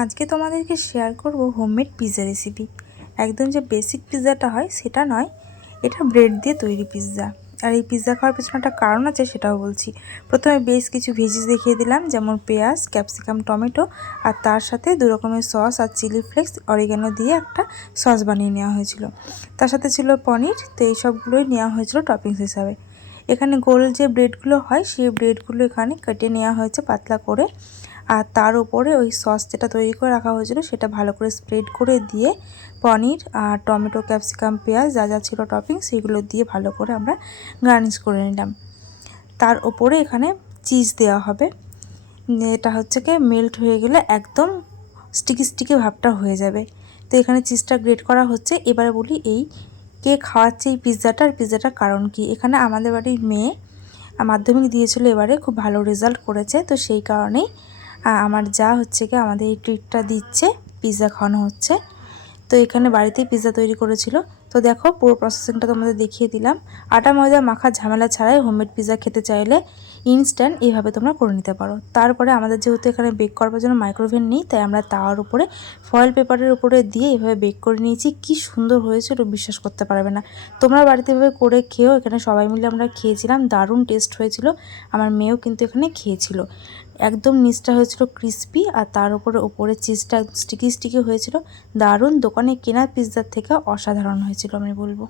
আজকে তোমাদেরকে শেয়ার করব হোমমেড পিৎজা রেসিপি। একদম যে বেসিক পিৎজাটা হয় সেটা নয়, এটা ব্রেড দিয়ে তৈরি পিৎজা। আর এই পিৎজা খাওয়ার পেছনে একটা কারণ আছে, সেটাও বলছি। প্রথমে বেশ কিছু ভেজিস দেখিয়ে দিলাম, যেমন পেঁয়াজ, ক্যাপসিকাম, টমেটো, আর তার সাথে 2 রকমের সস আর চিলি ফ্লেক্স, অরিগানো দিয়ে একটা সস বানিয়ে নেওয়া হয়েছিল। তার সাথে ছিল পনির। তো এই সবগুলোই নেওয়া হয়েছিল টপিংস হিসাবে। এখানে গোল যে ব্রেডগুলো হয় সেই ব্রেডগুলো এখানে কেটে নেওয়া হয়েছে পাতলা করে, আর তার উপরে ওই সস যেটা তৈরি করে রাখা হয়েছিল সেটা ভালো করে স্প্রেড করে দিয়ে পনির আর টমেটো, ক্যাপসিকাম, পেঁয়াজ যা যা ছিল টপিং সেগুলো দিয়ে ভালো করে আমরা গার্নিশ করে নিলাম। তার উপরে এখানে চিজ দেওয়া হবে। এটা হচ্ছে কি মেল্ট হয়ে গেলে একদম স্টিকি স্টিকি ভাবটা হয়ে যাবে। তো এখানে চিজটা গ্রেট করা হচ্ছে। এবারে বলি এই কে খাওয়াচ্ছে এই পিৎজাটা, আর পিৎজাটার কারণ কি। এখানে আমাদের বাড়ির মেয়ে মাধ্যমিক দিয়েছিল, এবারে খুব ভালো রেজাল্ট করেছে। তো সেই কারণেই আমার যা হচ্ছে কি আমাদের এই ট্রিটটা দিচ্ছে, পিৎজা খাওয়ানো হচ্ছে। তো এখানে বাড়িতেই পিৎজা তৈরি করেছিল। তো দেখো পুরো প্রসেসিংটা তোমাদের দেখিয়ে দিলাম। আটা ময়দা মাখার ঝামেলা ছাড়াই হোমমেড পিৎজা খেতে চাইলে ইনস্ট্যান্ট এইভাবে তোমরা করে নিতে পারো। তারপরে আমাদের যেহেতু এখানে বেক করবার জন্য মাইক্রোওভেন নেই, তাই আমরা তাওয়ার উপরে ফয়েল পেপারের উপরে দিয়ে এইভাবে বেক করে নিয়েছি। কি সুন্দর হয়েছিল বিশ্বাস করতে পারবে না। তোমরা বাড়িতে এভাবে করে খেয়েও। এখানে সবাই মিলে আমরা খেয়েছিলাম, দারুণ টেস্ট হয়েছিল। আমার মেয়েও কিন্তু এখানে খেয়েছিল। একদম নিচটা হয়েছিল ক্রিস্পি, আর তার উপরে চিজটা স্টিকি স্টিকি হয়েছিল। দারুণ, দোকানে কেনা পিৎজার থেকে অসাধারণ হয়েছিল আমি বলবো।